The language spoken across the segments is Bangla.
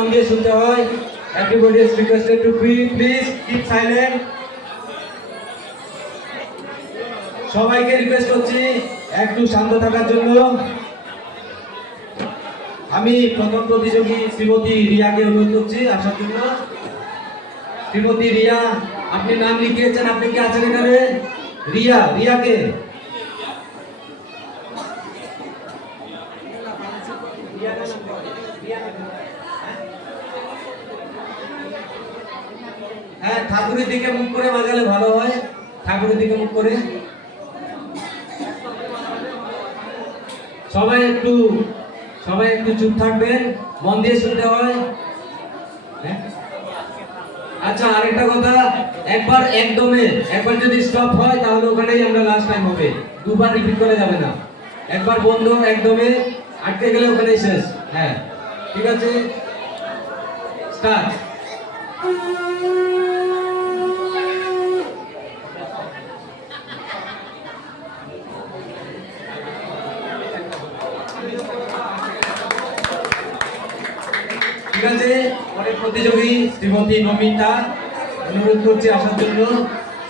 দিয়ে শুনতে হয়। Everybody is requested to please keep silent. সবাইকে রিকোয়েস্ট করছি একটু শান্ত থাকার জন্য। আমি প্রথম প্রতিযোগী শ্রীমতী রিয়াকে অনুরোধ করছি আসার জন্য। শ্রীমতী রিয়া, আপনি নাম লিখিয়েছেন, আপনি কি আছেন এখানে? রিয়াকে হ্যাঁ, ঠাকুরের দিকে মুখ করে বাজালে ভালো হয়। ঠাকুরের দিকে মুখ করে। সবাই একটু চুপ থাকবেন, মন দিয়ে শুনতে হয়। আচ্ছা, আরেকটা কথা, একবার যদি স্টপ হয় তাহলে ওখানেই আমরা লাস্ট টাইম হবে। দুবার রিপিট করা যাবে না। একবার বন্ধ একদমে আটকে গেলে ওখানেই শেষ। হ্যাঁ, ঠিক আছে, স্টার্ট। ঠিক আছে, পরের প্রতিযোগী শ্রীমতী নমিতা, অনুরোধ করছি আসার জন্য।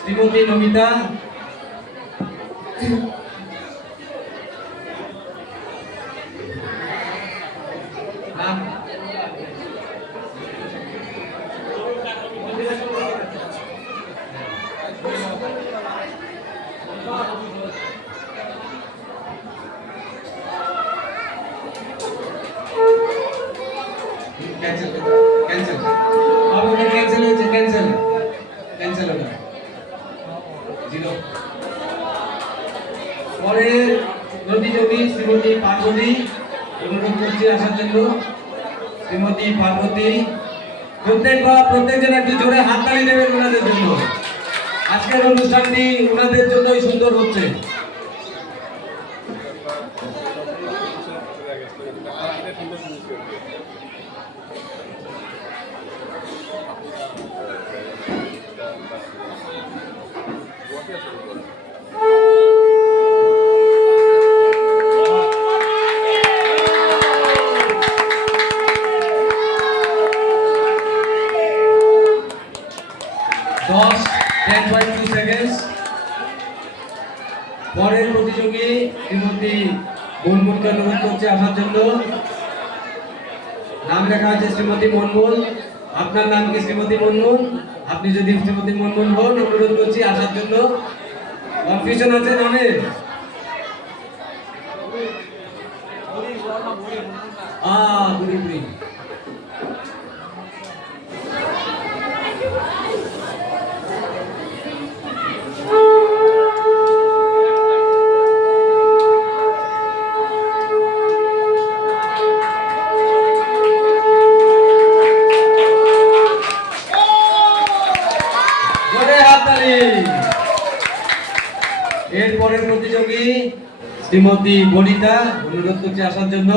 শ্রীমতী নমিতা, পরের প্রতিযোগী শ্রীমতী পার্বতী, অনুরোধ করছি আসার জন্য। শ্রীমতী পার্বতী, প্রত্যেকজন একটু জোরে হাততালি দেবেন ওনাদের জন্য। আজকের অনুষ্ঠানটি ওনাদের জন্যই সুন্দর হচ্ছে। পরের প্রতিযোগী শ্রীমতী মনমুনকে অনুরোধ করছে আসার জন্য। নাম লেখা আছে শ্রীমতী মনমুন। আপনার নাম কি শ্রীমতী মনমুন? আপনি যদি শ্রীমতী মনমুন হন, অনুরোধ করছি আসার জন্য। কনফিউশন আছে নামে? বুড়ি এরপরের প্রতিযোগী শ্রীমতী বনিতা, অনুরোধ করছি আসার জন্য।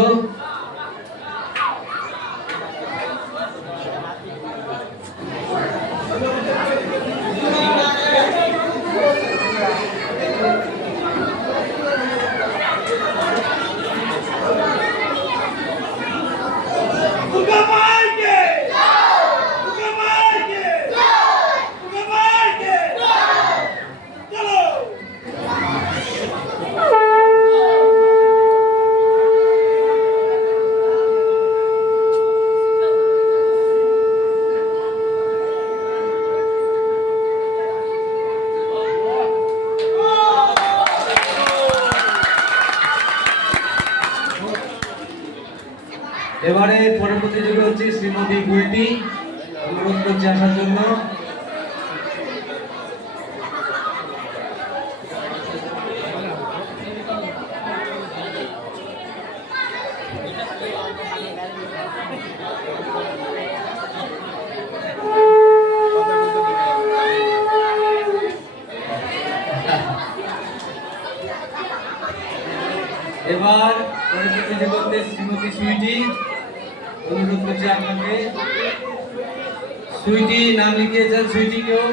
এবারে পরের প্রতিযোগী হচ্ছে শ্রীমতী বুলটি, অনুরোধ করছি আসার জন্য। এবার পরের প্রতিযোগী হচ্ছে শ্রীমতী সুইটি, অনুরোধ করছি আপনাকে। সুইটি নাম লিখিয়েছেন, সুইটি কেউ